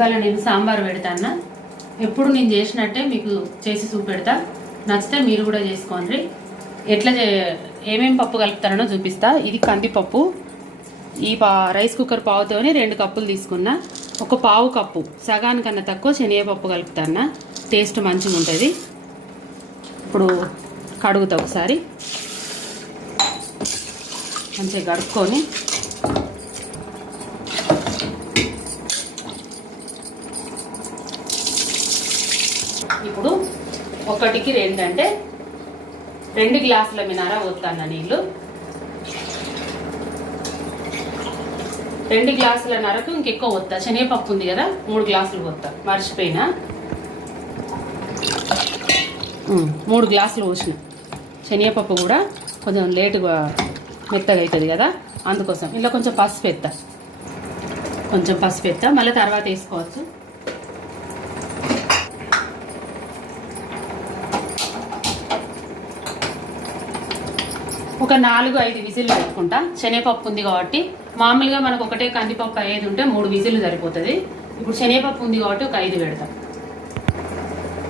ఇవాళ నేను సాంబార్ పెడతాను? ఎప్పుడు నేను చేసినట్టే మీకు చేసి చూపెడతా. నచ్చితే మీరు కూడా చేసుకోండి. ఎట్లా చే ఏమేమి పప్పు కలుపుతానో చూపిస్తా. ఇది కందిపప్పు. ఈ పా రైస్ కుక్కర్ పావుతోనే రెండు కప్పులు తీసుకున్నా. ఒక పావు కప్పు. సగానికన్నా తక్కువ శనగపప్పు కలుపుతానా? టేస్ట్ మంచిగా ఉంటుంది. ఇప్పుడు కడుగుతా ఒకసారి. మంచిగా కడుక్కొని ఇప్పుడు ఒకటికి రెండు అంటే రెండు గ్లాసుల మినారా పోతాను నీళ్ళు? రెండు గ్లాసుల నరకు ఇంకెక్కువ వస్తా శనగపప్పు ఉంది కదా మూడు గ్లాసులు పోతా మర్చిపోయినా? మూడు గ్లాసులు పోసిన శనగపప్పు కూడా కొంచెం లేటుగా మెత్తగా అవుతుంది కదా అందుకోసం. ఇలా కొంచెం పసుపు ఎత్తా. కొంచెం పసుపు ఎత్తా. మళ్ళీ తర్వాత వేసుకోవచ్చు. ఒక నాలుగు ఐదు విజిల్లు పెట్టుకుంటా. శనగపప్పు ఉంది కాబట్టి మామూలుగా మనకు ఒకటే కందిపప్పు అయ్యేది ఉంటే మూడు విజిల్లు సరిపోతుంది. ఇప్పుడు శనగపప్పు ఉంది కాబట్టి ఒక ఐదు పెడతాం.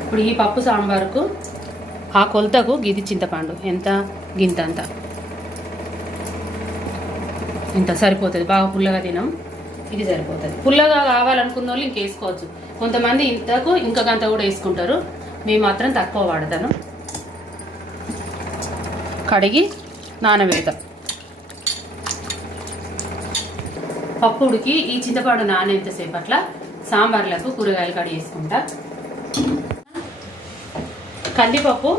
ఇప్పుడు ఈ పప్పు సాంబార్కు ఆ కొలతకు గిది చింతపండు. ఎంత? గింత అంత. ఇంత సరిపోతుంది. బాగా పుల్లగా తినం. ఇది సరిపోతుంది. పుల్లగా కావాలనుకున్న వాళ్ళు ఇంకేసుకోవచ్చు కొంతమంది ఇంతకు ఇంకా గంత కూడా వేసుకుంటారు. మేము మాత్రం తక్కువ వాడతాను. కడిగి నానబెడతాం. పప్పుడికి ఈ చింతపండు నానేంతసేపు అట్లా సాంబార్లకు కూరగాయలు కడి చేసుకుంటా. కందిపప్పు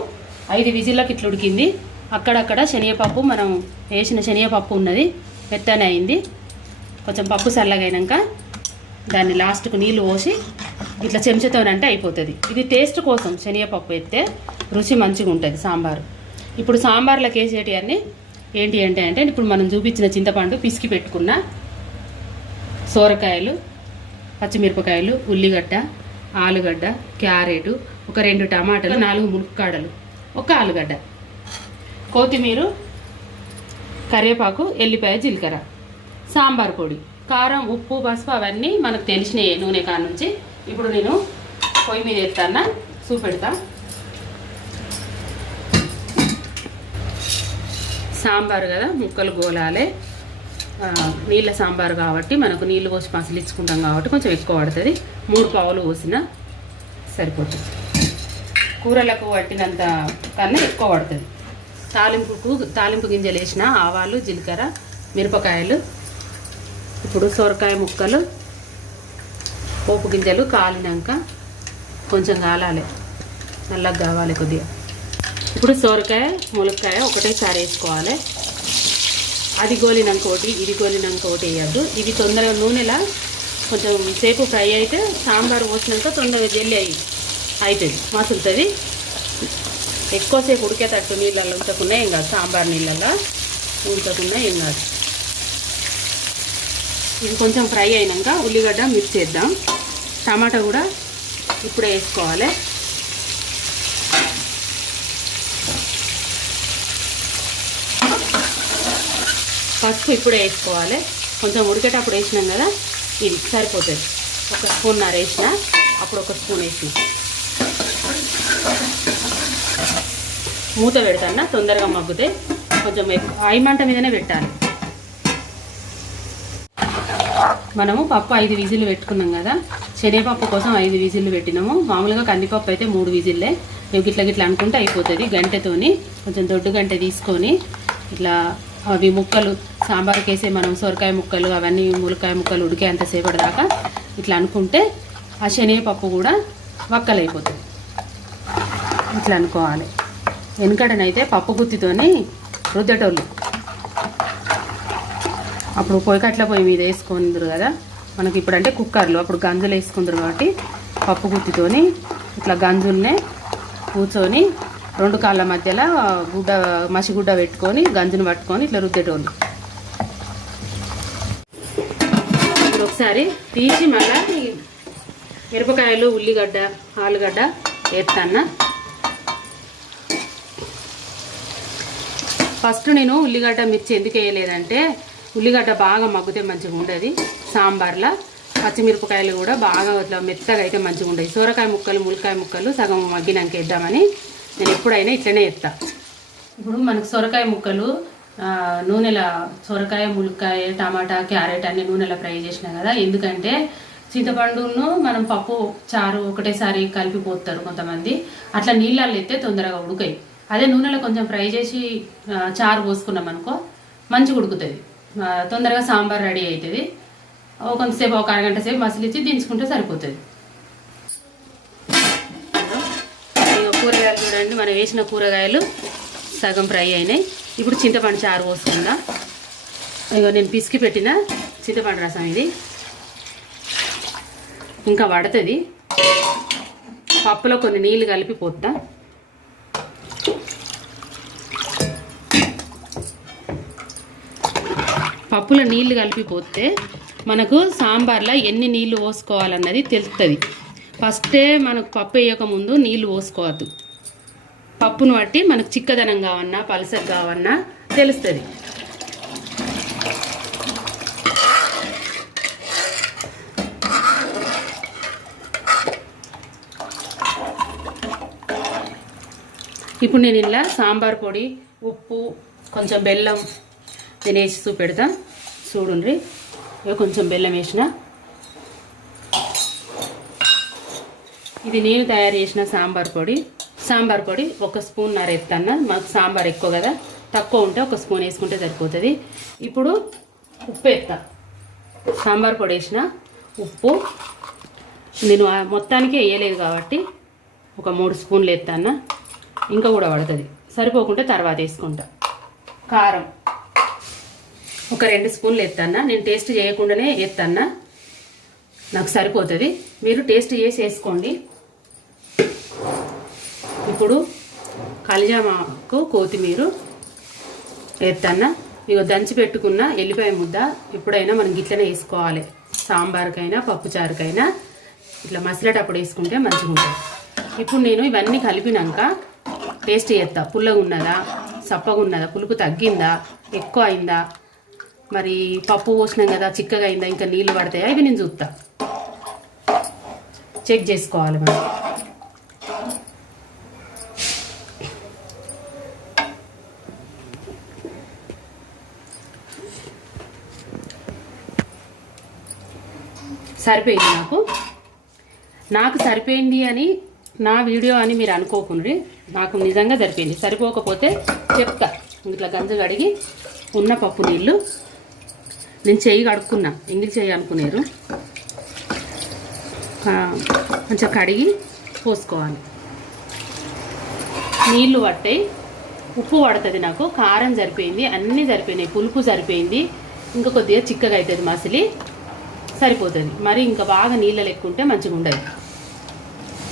ఐదు విజిల్లకు ఇట్లా ఉడికింది. అక్కడక్కడ శనగపప్పు మనం వేసిన శనగపప్పు ఉన్నది మెత్తనే అయింది. కొంచెం పప్పు చల్లగైనాక దాన్ని లాస్ట్కు నీళ్ళు పోసి ఇట్లా చెంచాతోనంటే అయిపోతుంది. ఇది టేస్ట్ కోసం శనగపప్పు ఎత్తే రుచి మంచిగా ఉంటుంది సాంబారు. ఇప్పుడు సాంబార్లకు వేసేటి అన్నీ ఏంటి అంటే అంటే ఇప్పుడు మనం చూపించిన చింతపండు పిసికి పెట్టుకున్న సోరకాయలు పచ్చిమిరపకాయలు ఉల్లిగడ్డ ఆలుగడ్డ క్యారెట్ ఒక రెండు టమాటాలు నాలుగు మునక్కాడలు ఒక ఆలుగడ్డ కొత్తిమీర కరివేపాకు ఎల్లిపాయ జీలకర్ర సాంబార్ పొడి కారం ఉప్పు పసుపు అవన్నీ మనకు తెలిసినాయి నూనె కాడ నుంచి ఇప్పుడు నేను పొయ్యి మీద ఎత్తాన చూపెడతా. సాంబార్ కదా ముక్కలు గోలాలే. నీళ్ళ సాంబారు కాబట్టి మనకు నీళ్ళు పోసి మసలించుకుంటాం కాబట్టి కొంచెం ఎక్కువ పడుతుంది. మూడు పావులు పోసిన సరిపోతుంది. కూరలకు పట్టినంత కన్నా ఎక్కువ పడుతుంది. తాలింపుకు తాలింపు గింజలు వేసిన ఆవాలు జీలకర్ర మిరపకాయలు ఇప్పుడు సొరకాయ ముక్కలు పోపు గింజలు కాలినాక కొంచెం కాలాలి. నల్లగా కావాలి కొద్దిగా. ఇప్పుడు సొరకాయ ములక్కాయ ఒకటేసారి వేసుకోవాలి. అది గోలినాక ఒకటి ఇది గోలినాక ఒకటి వేయద్దు. ఇవి తొందరగా నూనెలా కొంచెం సేపు ఫ్రై అయితే సాంబార్ పోసినాక తొందరగా జల్లి అయ్యి అవుతుంది మసులుతుంది. ఎక్కువసేపు ఉడికేటట్టు నీళ్ళల్లో ఉంచకుండా ఏం కాదు. సాంబార్ నీళ్ళల్లో ఉంచకుండా ఏం కాదు. ఇది కొంచెం ఫ్రై అయినాక ఉల్లిగడ్డ మిక్స్ చేద్దాం. టమాటా కూడా ఇప్పుడే వేసుకోవాలి. పసుపు ఇప్పుడే వేసుకోవాలి. కొంచెం ఉడికేటప్పుడు వేసినాం కదా ఇది సరిపోతుంది. ఒక స్పూన్ నర వేసిన అప్పుడు ఒక స్పూన్ వేసిన. మూత పెడతానా? తొందరగా మగ్గుతే కొంచెం ఐ మంట మీదనే పెట్టాలి. మనము పప్పు ఐదు విజిల్లు పెట్టుకున్నాం కదా. శనగపప్పు కోసం ఐదు విజిల్లు పెట్టినాము. మామూలుగా కందిపప్పు అయితే మూడు విజిల్లే. మేము గిట్ల గిట్ల అనుకుంటే అయిపోతుంది గంటతోని. కొంచెం దొడ్డు గంట తీసుకొని ఇట్లా అవి ముక్కలు సాంబార్కి వేసే మనం సొరకాయ ముక్కలు అవన్నీ ములకాయ ముక్కలు ఉడికే అంతసేపటి దాకా ఇట్లా అనుకుంటే ఆ శనగపప్పు కూడా వక్కలైపోతుంది. ఇట్లా అనుకోవాలి. వెనకడనైతే పప్పు గుత్తితోని రుద్దటోళ్ళు. అప్పుడు పొయ్యి కట్ల పొయ్యి మీద వేసుకుందరు కదా మనకి ఇప్పుడు అంటే కుక్కర్లు అప్పుడు గంజులు వేసుకుందరు కాబట్టి పప్పు గుత్తితోని ఇట్లా గంజుల్నే కూర్చొని రెండు కాళ్ళ మధ్యలో గుడ్డ మసిగుడ్డ పెట్టుకొని గంజును పట్టుకొని ఇట్లా రుద్దేటోళ్ళు. ఇప్పుడు ఒకసారి తీసి మళ్ళీ ఈ మిరపకాయలు ఉల్లిగడ్డ ఆలుగడ్డ వేస్తాను ఫస్ట్ నేను ఉల్లిగడ్డ మిర్చి ఎందుకు వేయలేదంటే ఉల్లిగడ్డ బాగా మగ్గితే మంచిగా ఉండదు. సాంబార్లో పచ్చిమిరపకాయలు కూడా బాగా ఇట్లా మెత్తగా అయితే మంచిగా ఉంటాయి సొరకాయ ముక్కలు ములకాయ ముక్కలు సగం మగ్గినాక వేద్దామని నేను ఎప్పుడైనా ఇట్లనే ఎత్తా ఇప్పుడు మనకు సొరకాయ ముక్కలు నూనెల సొరకాయ ములక్కాయ టమాటా క్యారెట్ అన్ని నూనెలో ఫ్రై చేసినా కదా ఎందుకంటే చింతపండును మనం పప్పు చారు ఒకటేసారి కలిపి పోతారు కొంతమంది. అట్లా నీళ్ళల్లో ఎత్తే తొందరగా ఉడకాయి అదే నూనెలో కొంచెం ఫ్రై చేసి చారు పోసుకున్నాం అనుకో మంచిగా ఉడుకుతుంది. తొందరగా సాంబార్ రెడీ అవుతుంది ఓ కొంతసేపు ఒక అరగంట సేపు మసిలిచ్చి దించుకుంటే సరిపోతుంది ఇక కూరగాయలు చూడండి. మనం వేసిన కూరగాయలు సగం ఫ్రై అయినాయి. ఇప్పుడు చింతపండు చారు పోసుకుందాం. ఇగో నేను పిసికి పెట్టిన చింతపండు రసం ఇది. ఇంకా పడుతుంది పప్పులో కొన్ని నీళ్ళు కలిపి పోతా పప్పులో నీళ్ళు కలిపి పోతే మనకు సాంబార్లో ఎన్ని నీళ్ళు పోసుకోవాలన్నది తెలుస్తుంది ఫస్టే మనకు పప్పు వేయక ముందు పోసుకోవద్దు. పప్పును బట్టి మనకు చిక్కదనం కావన్నా పలసగా కావన్నా తెలుస్తుంది. ఇప్పుడు నేను ఇలా సాంబార్ పొడి ఉప్పు కొంచెం బెల్లం నేను వేసి చూపెడతా. చూడండి ఇక కొంచెం బెల్లం వేసిన. ఇది నేను తయారు చేసిన సాంబార్ పొడి. సాంబార్ పొడి ఒక స్పూన్ నర ఎత్తన్న మాకు సాంబార్ ఎక్కువ కదా. తక్కువ ఉంటే ఒక స్పూన్ వేసుకుంటే సరిపోతుంది. ఇప్పుడు ఉప్పు ఎత్తా సాంబార్ పొడి వేసిన ఉప్పు. నేను ఆ మొత్తానికి వేయలేదు కాబట్టి ఒక మూడు స్పూన్లు ఎత్తాన్న ఇంకా కూడా పడుతుంది. సరిపోకుంటే తర్వాత వేసుకుంటా. కారం. ఒక రెండు స్పూన్లు ఎత్తన్నా నేను టేస్ట్ చేయకుండానే ఎత్తన్నా నాకు సరిపోతుంది. మీరు టేస్ట్ చేసి వేసుకోండి ఇప్పుడు కలిజామాకు కొత్తిమీర ఎత్తన్న ఇక దంచి పెట్టుకున్న ఎల్లిపాయ ముద్ద ఎప్పుడైనా మనం గిట్లనే వేసుకోవాలి. సాంబార్కైనా పప్పుచారుకైనా. ఇట్లా మసిలేటప్పుడు వేసుకుంటే మంచిగా ఉంటుంది ఇప్పుడు నేను ఇవన్నీ కలిపినాక టేస్ట్ చేస్తా. పుల్లగా ఉన్నదా సప్పగా ఉన్నదా పులుపు తగ్గిందా ఎక్కువ అయిందా మరి పప్పు పోసినాం కదా చిక్కగా అయిందా ఇంకా నీళ్ళు పడతాయా? ఇవి నేను చూస్తా చెక్ చేసుకోవాలి మనం సరిపోయింది నాకు? నాకు సరిపోయింది అని నా వీడియో అని మీరు అనుకోకుండ్రి నాకు నిజంగా సరిపోయింది. సరిపోకపోతే చెప్తా. ఇట్లా గంజ కడిగి ఉన్న పప్పు నీళ్ళు నేను చెయ్యి కడుక్కున్నా. ఎందుకు చెయ్యి అనుకునేరు? కొంచెం కడిగి పోసుకోవాలి. నీళ్ళు పట్టాయి ఉప్పు పడుతుంది నాకు కారం సరిపోయింది అన్నీ సరిపోయినాయి పులుపు సరిపోయింది ఇంకా కొద్దిగా చిక్కగా అవుతుంది మసిలి సరిపోతుంది. మరి ఇంకా బాగా నీళ్ళ లెక్క ఉంటే మంచిగా ఉండదు.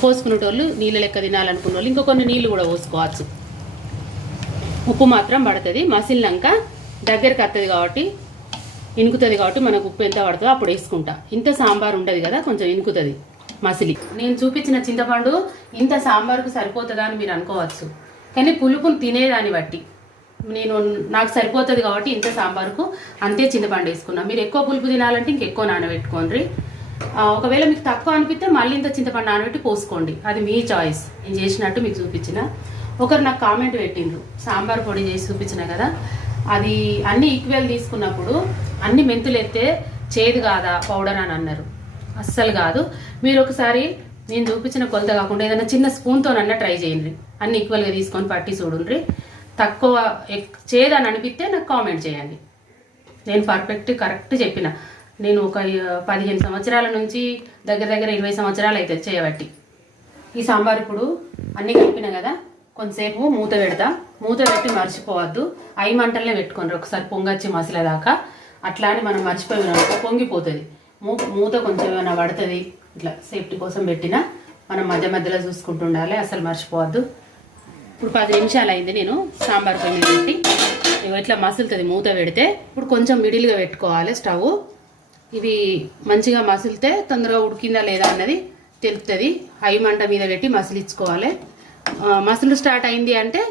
పోసుకునేటోళ్ళు నీళ్ళ లెక్క తినాలనుకున్న వాళ్ళు ఇంకా కొన్ని నీళ్ళు కూడా పోసుకోవచ్చు. ఉప్పు మాత్రం పడుతుంది మసిలినాక దగ్గరికి వస్తుంది కాబట్టి ఇనుకుతుంది కాబట్టి మనకు ఉప్పు ఎంత పడుతుందో అప్పుడు వేసుకుంటా. ఇంత సాంబార్ ఉంటుంది కదా కొంచెం ఇనుకుతుంది మసిలి. నేను చూపించిన చింతపండు ఇంత సాంబార్కు సరిపోతుందా అని మీరు అనుకోవచ్చు. కానీ పులుపును తినేదాన్ని బట్టి. నేను నాకు సరిపోతుంది కాబట్టి ఇంత సాంబార్కు అంతే చింతపండు వేసుకున్నా. మీరు ఎక్కువ పులుపు తినాలంటే ఇంకెక్కువ నానబెట్టుకోండి. ఒకవేళ మీకు తక్కువ అనిపిస్తే మళ్ళీ ఇంత చింతపండు నానబెట్టి పోసుకోండి. అది మీ చాయిస్ నేను చేసినట్టు మీకు చూపించిన. ఒకరు నాకు కామెంట్ పెట్టిండ్రు. సాంబార్ పొడి చేసి చూపించిన కదా. అది అన్ని ఈక్వల్ తీసుకున్నప్పుడు అన్ని మెంతులు ఎత్తే చేదు కాదా పౌడర్ అని అన్నారు. అస్సలు కాదు. మీరు ఒకసారి నేను చూపించిన కొలత కాకుండా ఏదైనా చిన్న స్పూన్తోనన్నా ట్రై చేయండి. అన్ని ఈక్వల్గా తీసుకొని పట్టి చూడండి తక్కువ చేదని చేదు అని అనిపిస్తే నాకు కామెంట్ చేయండి. నేను పర్ఫెక్ట్ కరెక్ట్ చెప్పిన. నేను ఒక పదిహేను సంవత్సరాల నుంచి దగ్గర దగ్గర ఇరవై సంవత్సరాలు అవుతుంది చేయబట్టి. ఈ సాంబార్ ఇప్పుడు అన్నీ కలిపిన కదా? కొంతసేపు మూత పెడతా. మూత పెట్టి మర్చిపోవద్దు. ఐ మంటలనే పెట్టుకోండి. ఒకసారి పొంగచ్చి మసిలేదాకా. అట్లా అని మనం మర్చిపోయినాక పొంగిపోతుంది. మూ మూత కొంచెం ఏమైనా పడుతుంది ఇట్లా సేఫ్టీ కోసం పెట్టినా మనం మధ్య మధ్యలో చూసుకుంటూ ఉండాలి. అసలు మర్చిపోవద్దు. ఇప్పుడు పది నిమిషాలు అయింది నేను సాంబార్ పొయ్యి పెట్టి. ఇట్లా మసులుతుంది మూత పెడితే. ఇప్పుడు కొంచెం మిడిల్గా పెట్టుకోవాలి స్టవ్. ఇవి మంచిగా మసిలితే తొందరగా ఉడికిందా లేదా అన్నది తెలుస్తుంది హై మంట మీద పెట్టి మసిలించుకోవాలి. మసులు స్టార్ట్ అయింది అంటే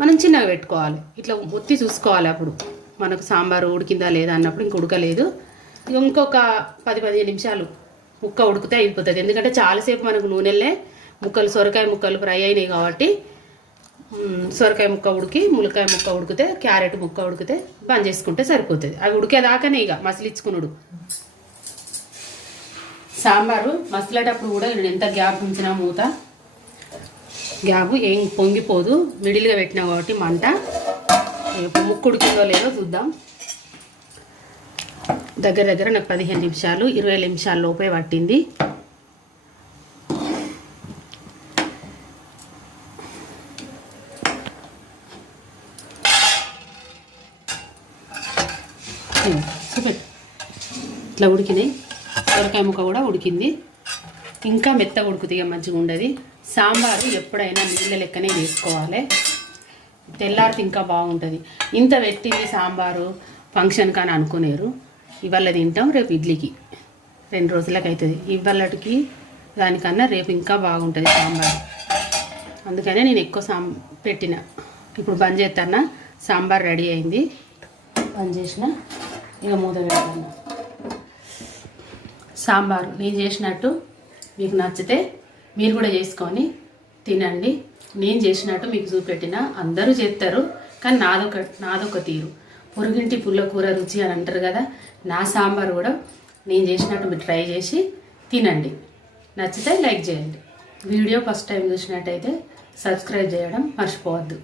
మనం చిన్నగా పెట్టుకోవాలి. ఇట్లా ఒత్తి చూసుకోవాలి అప్పుడు. మనకు సాంబారు ఉడికిందా లేదా అన్నప్పుడు ఇంక ఉడకలేదు. ఇంకొక పది పదిహేను నిమిషాలు ముక్క ఉడికితే అయిపోతుంది. ఎందుకంటే చాలాసేపు మనకు నూనెలే ముక్కలు సొరకాయ ముక్కలు ఫ్రై అయినాయి కాబట్టి సొరకాయ ముక్క ఉడికి ములకాయ ముక్క ఉడికితే క్యారెట్ ముక్క ఉడికితే బంద్ చేసుకుంటే సరిపోతుంది. అవి ఉడికేదాకానే ఇక మసిలిచ్చుకునుడు. సాంబారు మసిలేటప్పుడు కూడా నేను ఎంత గ్యాప్ ఉంచినా మూత గ్యాప్ ఏం పొంగిపోదు. మిడిల్గా పెట్టినా కాబట్టి మంట. ముక్కు ఉడికిందో లేదో చూద్దాం. దగ్గర దగ్గర నాకు పదిహేను నిమిషాలు ఇరవై నిమిషాల లోపే పట్టింది. ఇట్లా ఉడికినాయి. సొరకాయ ముక్క కూడా ఉడికింది. ఇంకా మెత్తగా ఉడుకుతాయి మంచిగా ఉండదు. సాంబారు ఎప్పుడైనా నీళ్ళ లెక్కనే వేసుకోవాలి. తెల్లారితే ఇంకా బాగుంటుంది. ఇంత పెట్టింది సాంబారు ఫంక్షన్ కానీ అనుకునేరు. ఇవాళ తింటాం రేపు ఇడ్లీకి. రెండు రోజులకు అవుతుంది ఇవాళకి దానికన్నా రేపు ఇంకా బాగుంటుంది సాంబార్. అందుకనే నేను ఎక్కువ సాం పెట్టిన. ఇప్పుడు బంద్ చేస్తాన సాంబార్ రెడీ అయింది. బంద్ చేసిన ఇక మూత పెడతాను. సాంబారు నేను చేసినట్టు మీకు నచ్చితే మీరు కూడా చేసుకొని తినండి. నేను చేసినట్టు మీకు చూపెట్టిన అందరూ చేస్తారు కానీ నాదొక నాదొక తీరు. పొరుగింటి పుల్లకూర రుచి అని అంటారు కదా నా సాంబార్ కూడా నేను చేసినట్టు మీరు ట్రై చేసి తినండి. నచ్చితే లైక్ చేయండి. వీడియో ఫస్ట్ టైం చూసినట్టయితే సబ్స్క్రైబ్ చేయడం మర్చిపోవద్దు.